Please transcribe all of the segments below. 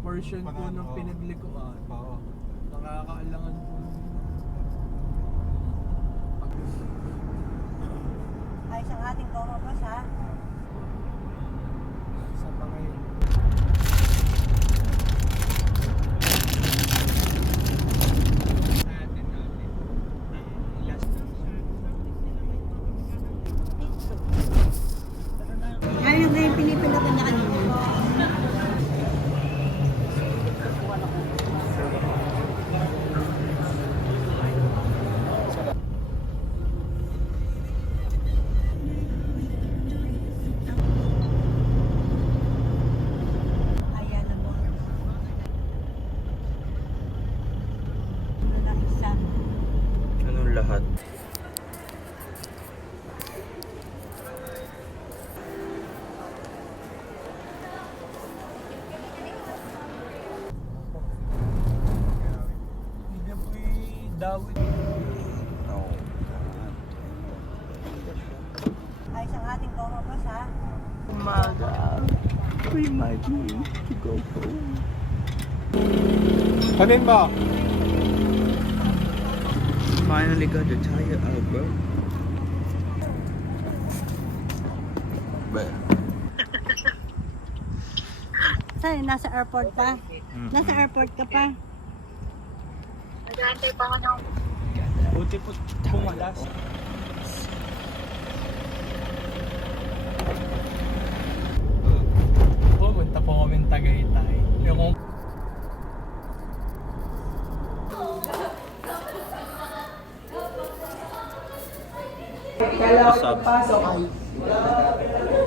portion po ng pinaglikuan. Oo. Nakakaalangan po. Ayos ang ating goma boss ha. Sa pangayon. Ayun na yung pinipindot na kanina. Ayan na mo. Ano na isa? Anong lahat? Hindi po dawit. No. Ayos ang ating goma boss ha. Umaga. We might need to go home. Kanin ba? Finally got the tire out, bro. But Saan? Nasa airport pa? Nasa airport ka pa? Nag-aantay pa ako ng Buti po pumalas. Pumunta po kami ng Tagaytay. Yung what's up?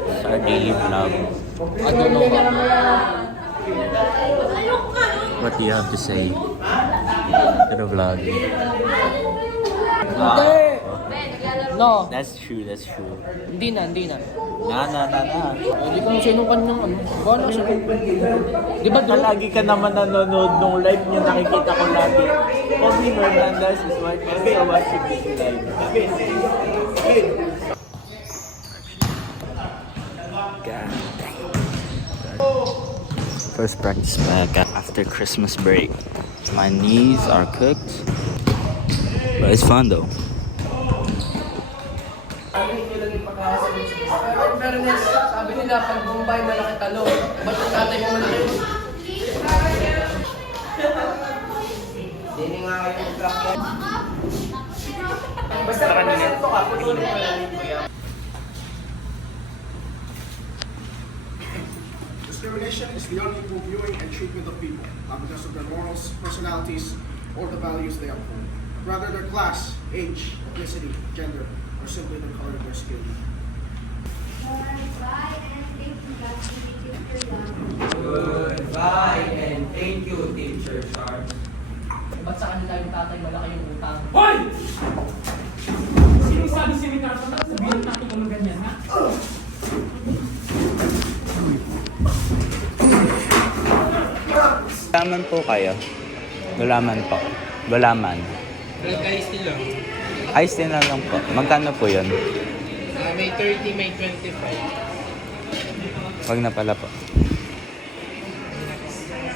It's our daily vlog. What do you have to say to the vlog? No, That's true, that's true. hindi na. Na. Hindi ko sino kanyang ano. Gano'n siya. Di ba doon? Lagi ka naman nanonood nung live niya, nakikita ko lagi. Bobby Hernandez is watching this live. God dang. First practice back after Christmas break. My knees are cooked, but it's fun though. Pero in fairness, sabi nila pag Bombay malaki talo. Ba't ang tatay mo malaki? Hindi nga kayo mag-crack yan. Basta kanina ito ka, putulong mo lang. Discrimination is the unequal viewing and treatment of people, not because of their morals, personalities, or the values they uphold. Rather, their class, age, ethnicity, gender, or simply the color of their skin. Goodbye and thank you, Teacher Sharp. Ba't sa kanila yung tatay malaki yung utang? Hoy! Sino sabi si Mitar sa sabihin natin kung ganyan, ha? Gulaman po kayo. Gulaman po. Gulaman. Guys, nila. Ice din na lang po. Magkano po yun? May 30, may 25. Wag na pala po.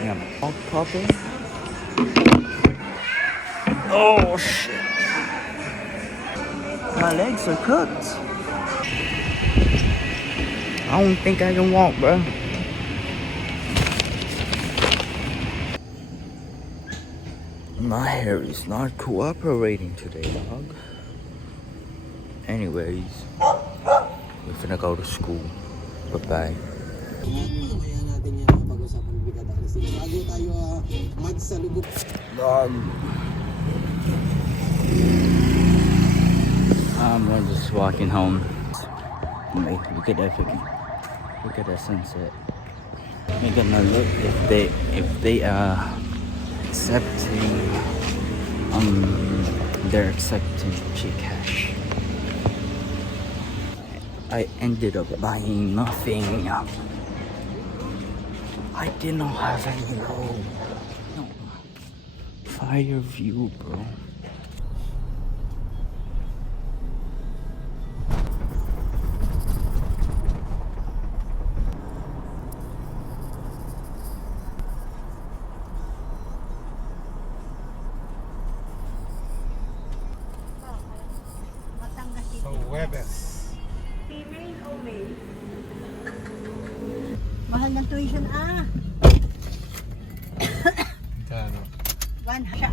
Yan. Oh, proper. Oh, shit. My legs are cooked. I don't think I can walk, bro. My hair is not cooperating today, dog. Anyways, we're finna go to school. Bye-bye. Kaya natin yung pag-usapang bigat kasi bago tayo magsalubog. Dog. We're just walking home. Wait, look at that freaking. Look at that sunset. We're gonna look if they accepting they're accepting Gcash. I ended up buying nothing. I did not have any low. No. Fire view, bro.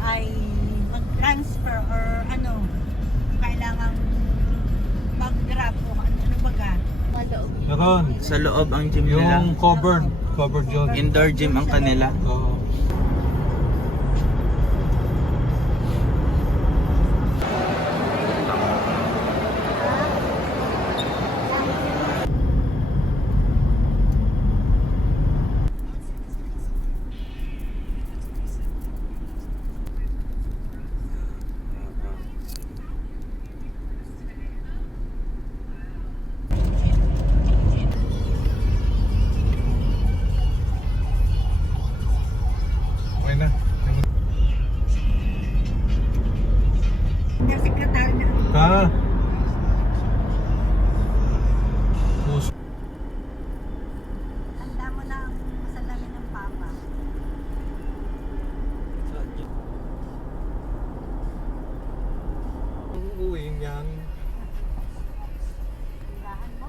ay mag-transfer or ano, kailangan mag-grab o ano baga. Meron. Sa loob ang gym nila. Yung covered yun. Indoor gym ang kanila. Oo. Okay na. Yung sekretary na. Ha? Puso. Tanda mo na ang salamin ng papa. Uuwiin yan. Tindahan mo,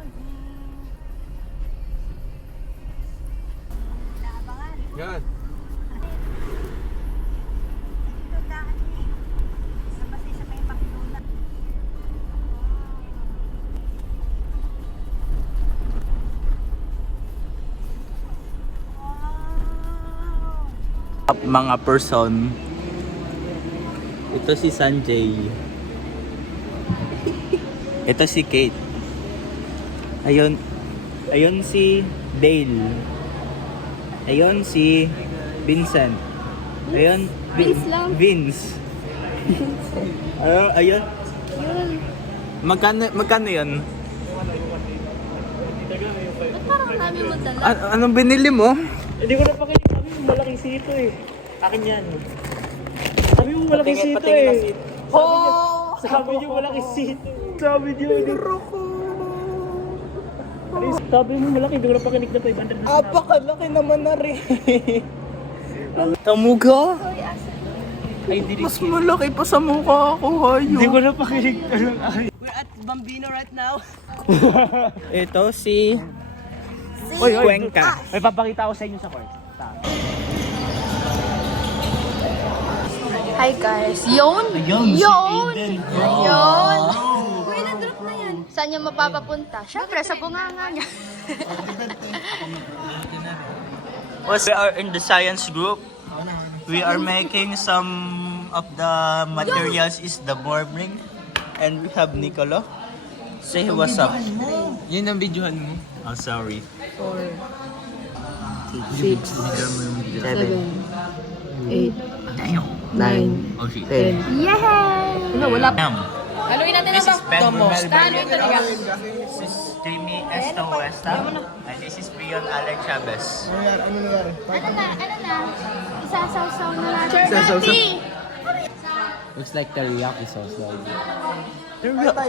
Naabangan. Yan. Tindahan eh. Sa may Makiluna. Wow! Mga person. Ito si Sanjay. Ito si Kate. Ayun. Ayun si Dale. Ayun si Vincent. Ayun Vince. Ayun. Magkano yun? Parang namin mo dala. Anong binili mo? Hindi ko na pakinig. Sabi mo malaking sito eh. Akin yan. Sabi mo malaking sito eh. Sabi niyo malaking sito. Sabi niyo. Sabi mo malaki. Hindi ko na pakinig na 500 na Apakalaki naman na rin. Kamukha? Ay, hindi Mas malaki pa sa mukha ako, hayo. Hindi ko na pakinig na lang. Ay. Ito si Cuenca. May papakita ko sa inyo sa court. Hi guys. Yun! Yun! Uy, na-drop na yan. Saan niya mapapapunta? Siyempre, sa bunganga niya. We are in the science group. We are making some of the materials is the barbering. And we have Nicolo. Say what's up. Yun ang videohan mo. Oh, sorry. 6, 7. 8, 9, Oh shit. 10. Yay! Wala. Haluin natin This is Ben Romel. Haluin talaga. This is Jimmy Esto Westa. And this is Pion Alec Chavez. Ano na? Isasaw-saw na natin. Looks like teriyaki sauce.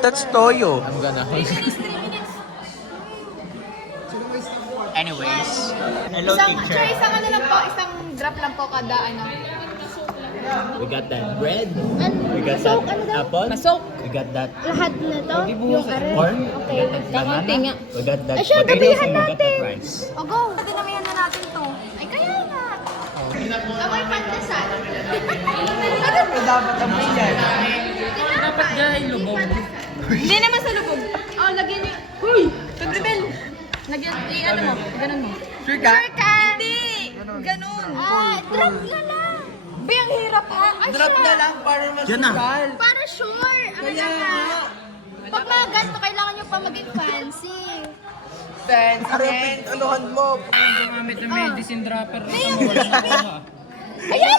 That's Toyo. I'm gonna 3 minutes. Anyways, hello Isang teacher. ano lang po, isang drop lang po kada ano. We got that bread. We got Masok, that ano daw? apple. Masok. We got that Lahat na to? Yung corn. Okay. We got that Kakunti nga. banana. We got that Ay, siya, potatoes gabihan and we got that natin. rice. O go, dinamihan na natin to. Ay, kaya nga. Amoy pandesal. Dapat amoy yan. Dapat dahil lubog. Hindi naman sa lubog. Oh, lagyan niyo. Huy! Pag-rebel. Lagyan, ano mo, ganun mo. Sure ka? Sure ka? Hindi. Ganun. Drop na lang. Ba, ang hirap ha? Ay, Drop na lang para Yan na. masukal. Para sure. Ano na nga? Pag mga ganito, kailangan nyo pa maging fancy. Anuhan mo. Gumamit ng medicine dropper. Ayan!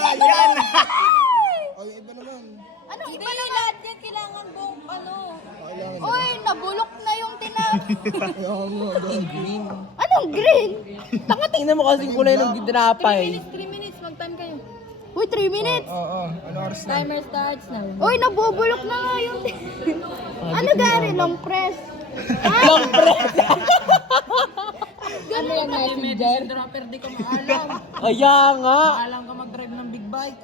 Ayan! Ano, iba na lahat yan. Kailangan buong ano. Uy, nabulok na yung green. Anong green? Tingnan mo kasi kulay ng dinapay. 3 minutes. Mag-time kayo. Uy, 3 minutes. Oo. Ano oras na? Timer starts now. Uy, nabubulok na nga yung... ano gari? Long press. Long press? Ano yung messenger? Dropper, di ko maalam. Kaya nga. Alam ka mag-drive ng big bike.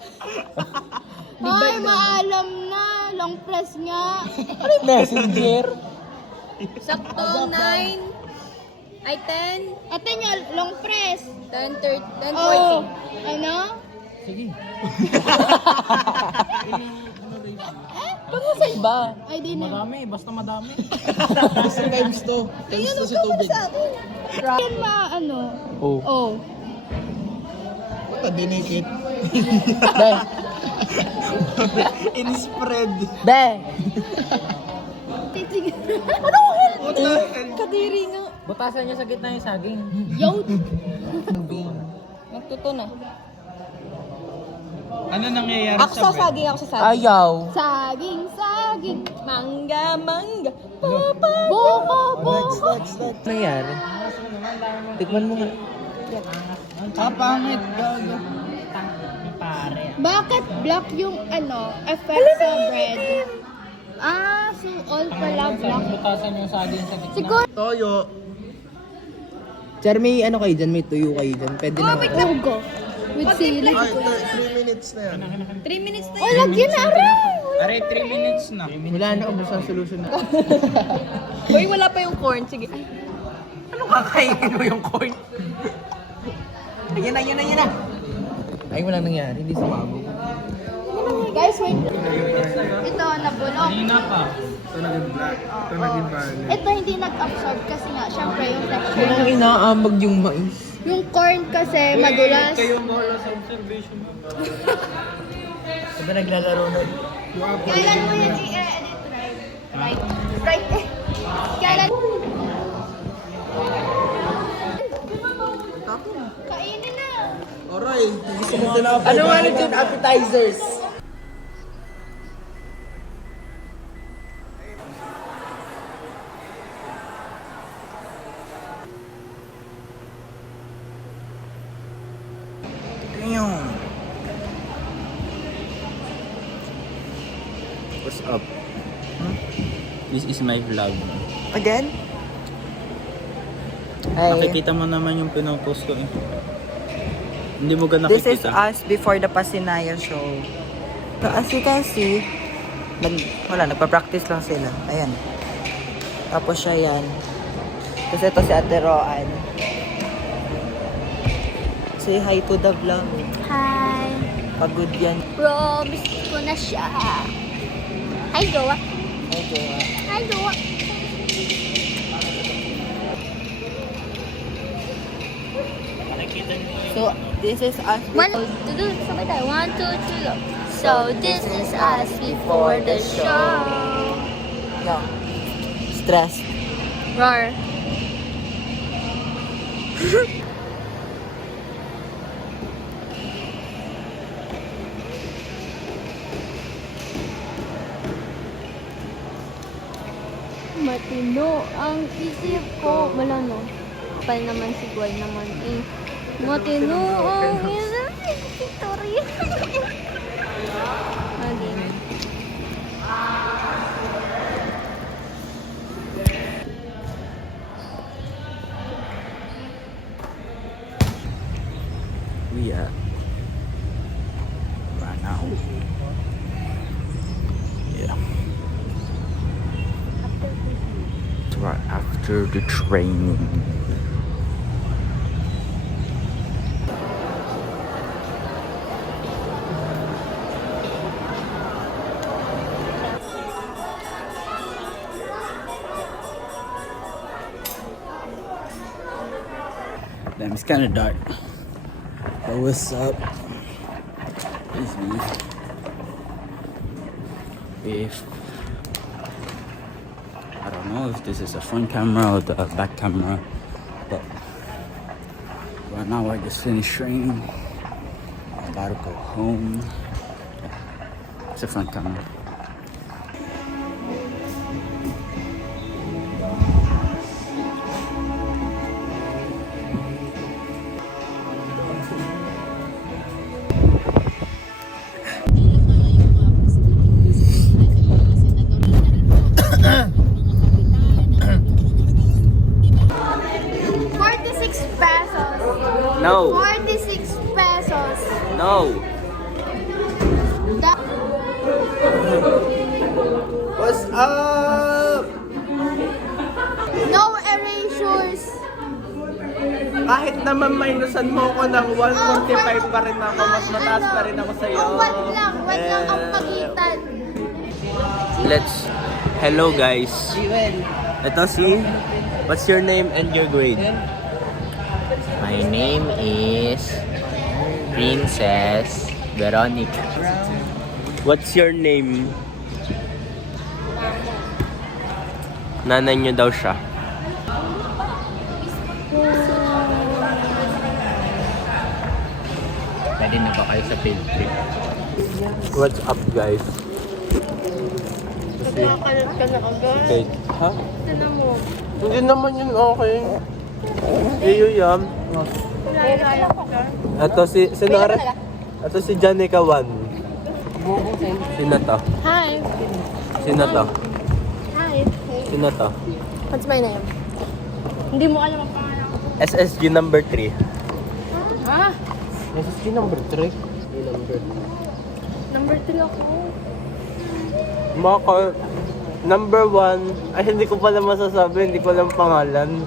Ay, maalam na. Long press nga. Messenger. Sakto, 9. Ay, 10. Ate niya, long press. 10, 30, 10, 40. Oh, ano? Ba't mo sa iba? Ay, di na. Madami, basta madami. Times to si tubig. Yan ano? Oh. Oh. Dinikit. Be. In-spread. Be. Titig. Kadiri nga. Butasan niya sa gitna yung saging. Yo! Magtuto na. Ano nangyayari Ako sa saging, ako sa saging. Ayaw. Saging, saging. Mangga, mangga. Papa. Boko, boko. Ano nangyari? Tikman mo nga. Pangit, gago. Bakit black yung effect sa bread? Ah, so all pala black. Butasan yung saging sa gitna. Siguro. Toyo. Sir, may ano kayo dyan? May tuyo kayo dyan? Pwede na. Ugo. With sili. Ay, 3 minutes na yan. 3 minutes na Oh, lagyan na rin. Aray, 3 minutes na. Wala na, ubos ang solution na. Uy, wala pa yung corn. Sige. Ano kakainin mo yung corn? Ayan na. Ay, walang nangyari. Hindi sumabog. Guys, wait. Ito, nabulok. Kanina pa. Ito naging black. Ito naging violet. Ito hindi nag-absorb kasi nga, syempre yung texture. Walang inaamag yung mais. Yung corn kasi madulas. Kayo mo sa observation. Sabi naglalaro na. Kailan mo yan i-edit, right? Right. Kailan? Kainin na. Aray, gusto mo tinapay. Ano nga nito yung appetizers? Damn. What's up? This is my vlog. Again? Hey. Nakikita mo naman yung pinopost ko eh. Hindi mo ka This is nakikita. us before the Pasinaya show. So as you can see, nagpa-practice lang sila. Ayan. Tapos siya yan. Tapos ito si Ate Roan. Say hi to the vlog. Hi. Pagod yan. Promise ko na siya. Hi, Jowa. Hi, Joa. Hi, Jowa. So, this is us. Sabay tayo. 1, 2, 3, go. So, this is us before the show. Yeah. Stress. Roar. Matino ang isip ko. Wala no. Kapal naman si Guay naman eh. Matino ang isip ko. Victory. Okay. We are right now. Yeah. It's right after the training. Damn, it's kind of dark. But what's up? It's me. If I don't know if this is a front camera or the back camera, but right now I just finished training. I'm about to go home. It's a front camera. No. 46 pesos. No. What's up? No erasures. Kahit naman minusan mo ko ng 145 pa rin ako, mas mataas pa rin ako sa'yo. Wag lang ang pagitan. Hello guys. Ito si, what's your name and your grade? My name is Princess Veronica. What's your name? Nanay niyo daw siya. Pwede na ba kayo sa field trip? What's up guys? Nakakalat ka na agad. Okay. Ha? Ito mo. Hindi naman yun okay. Iyo yan. Ito si Nora. Ito si Janica 1. Sino to? Hi. Sino to? Hi. Sino to? What's my name? Hindi mo alam ang pangalan ko. SSG number 3. Ha? SSG number 3. Number 3 ako. Mako, number 1. Ay, hindi ko pala masasabi. Hindi ko alam pangalan.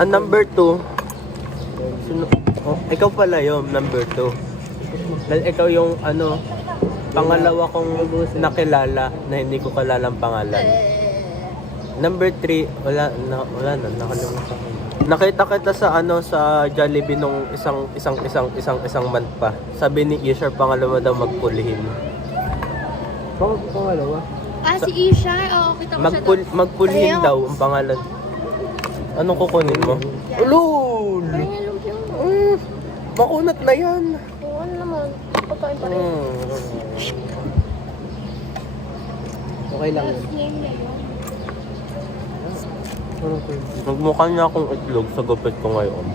Number 2. Sino? Oh, ikaw pala yung number 2. Dahil ikaw yung pangalawa kong nakilala na hindi ko kalalang pangalan. Number 3, wala na, nakalimutan ko. Nakita kita sa sa Jollibee nung isang month pa. Sabi ni Isha, pangalawa daw magpulihin. Pangalawa? Si Isha. Oo, kita ko siya doon. Magpulihin daw ang pangalan. Anong kukunin mo? Ulul! Makunat na yan. Oo, ano naman. Pagkain pa rin. Okay lang yun. Name na yun. Nagmukha niya akong itlog sa gupit ko ngayon.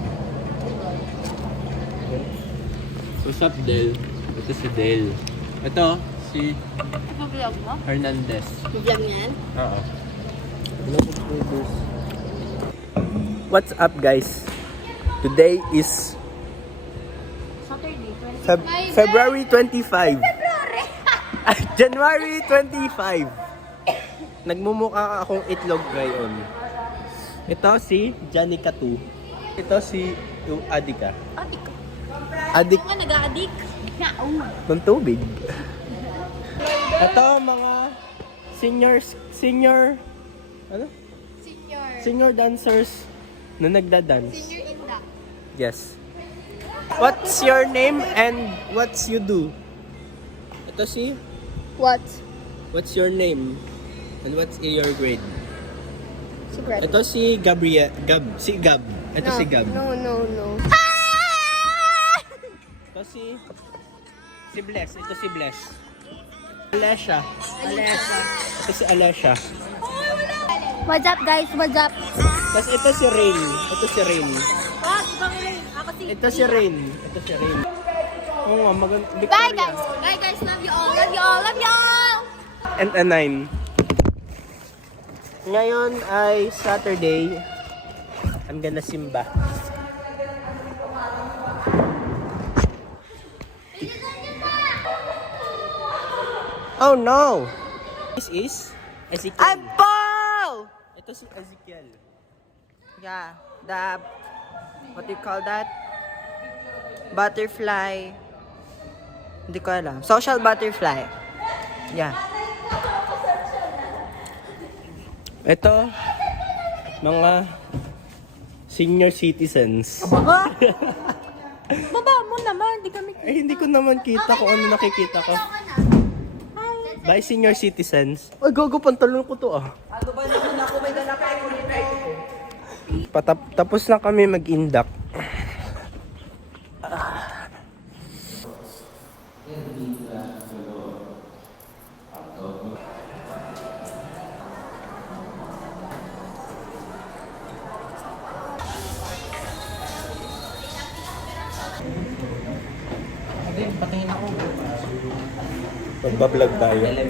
What's up, Del? Ito si Del. Ito, si Ipag-vlog mo? Hernandez. Vlog niyan? Oo. What's up, guys? Today is Saturday. February 25. January 25. Nagmumukha akong itlog ngayon. Ito si Janica 2. Ito si Adika. Adik Ano nga nag-a-addict? ng tubig. Ito mga senior senior dancers na nagda-dance. Senior Inda. Yes. What's your name and what's you do? Ito si What? what's your name and what's your grade? Secret. Ito si Gab. Ito si Gab. No. Ito si Bless. Ito si Bless. Alessia. Ito si Alessia. What's up, guys? What's up? Tapos ito si Rain. What? Ibang rin. Ako si... Ito si Rain. Oo nga, maganda. Bye, guys. Bye, guys. Love you all. Love you all. Love you all. And a 9. Ngayon ay Saturday. I'm gonna simba. Oh no! This is Ezekiel. I'm Paul! Ito si Ezekiel. Yeah, what do you call that? Butterfly. Hindi ko alam. Social butterfly. Yeah. Ito, mga senior citizens. Baba mo naman, di kami... Ay, hindi ko naman kita kung ano nakikita ko. Bye, senior citizens. Ay, gago, pantalon ko to ah. Ano ba naman ako? May dala pa ako nito. Tapos na kami mag-induct. Patingin ako. Magbablog tayo. Pwede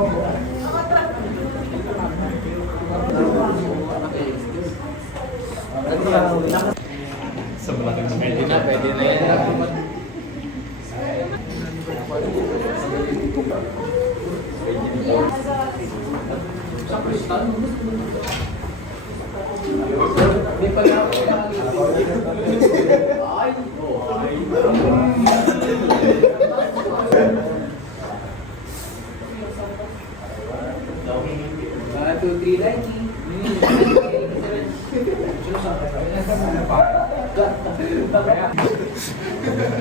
na yan. Sa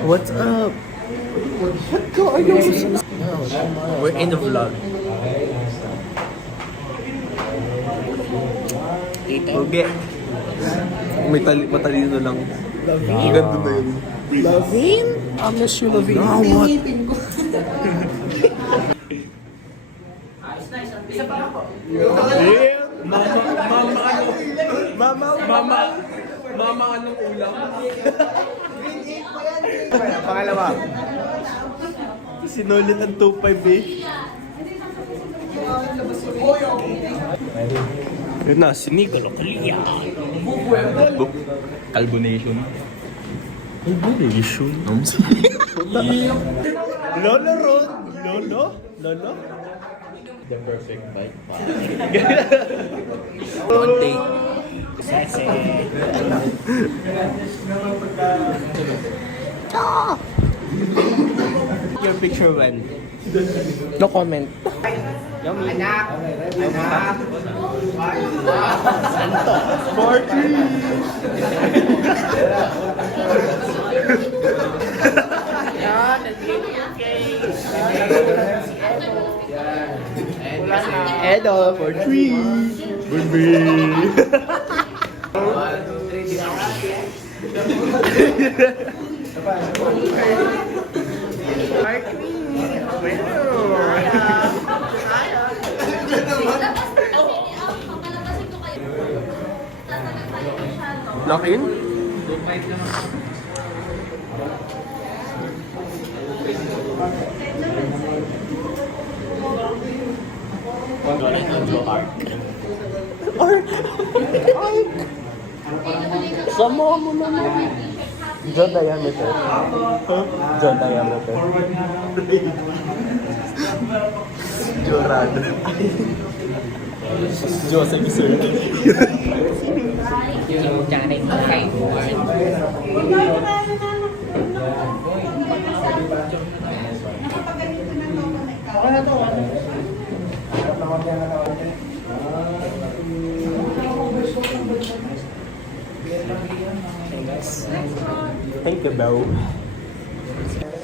What's up? We're in the vlog. Okay. Matalino lang. Ang ganda na yun. Lovin? I miss you, Lovin. Now what? Mama anong ulam? Pangalawa. Sinulit ang 2.5 eh. Yun na, si Nicolo Calia. Calbonation. Calbonation? Lolo Ron. Lolo. The perfect bite. One take. Your picture when? No comment. Edo for 3. Lock in? Sama mo naman. John diameter. John diameter. Jorado. Joseph Sir. Thank you, bro.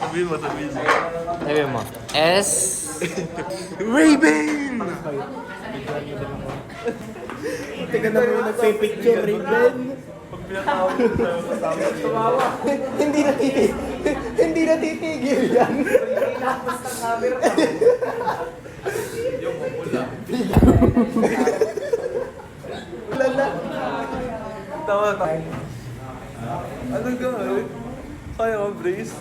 Sabi mo. S. Raven! Teka na mo nagpipicture, Raven. Hindi natitigil yan. Tawa. Ano gawin? Kaya ka, Brace?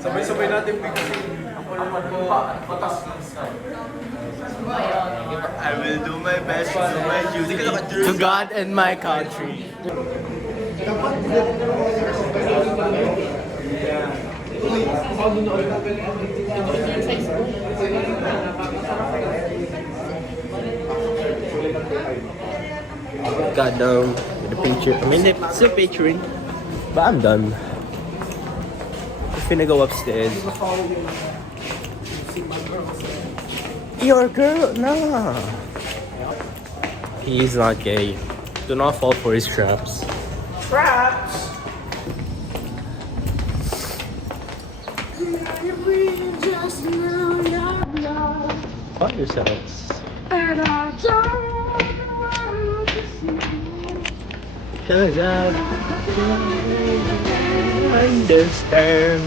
Sabay-sabay natin picture. Ako naman ko. Patas ng sky. I will do my best to do my duty to God and my country. Got down with the picture. I mean, it's still picturing, but I'm done. I'm finna go upstairs. Your girl, nah. He's not gay. Do not fall for his traps. Traps! Find yourselves. Cause I understand.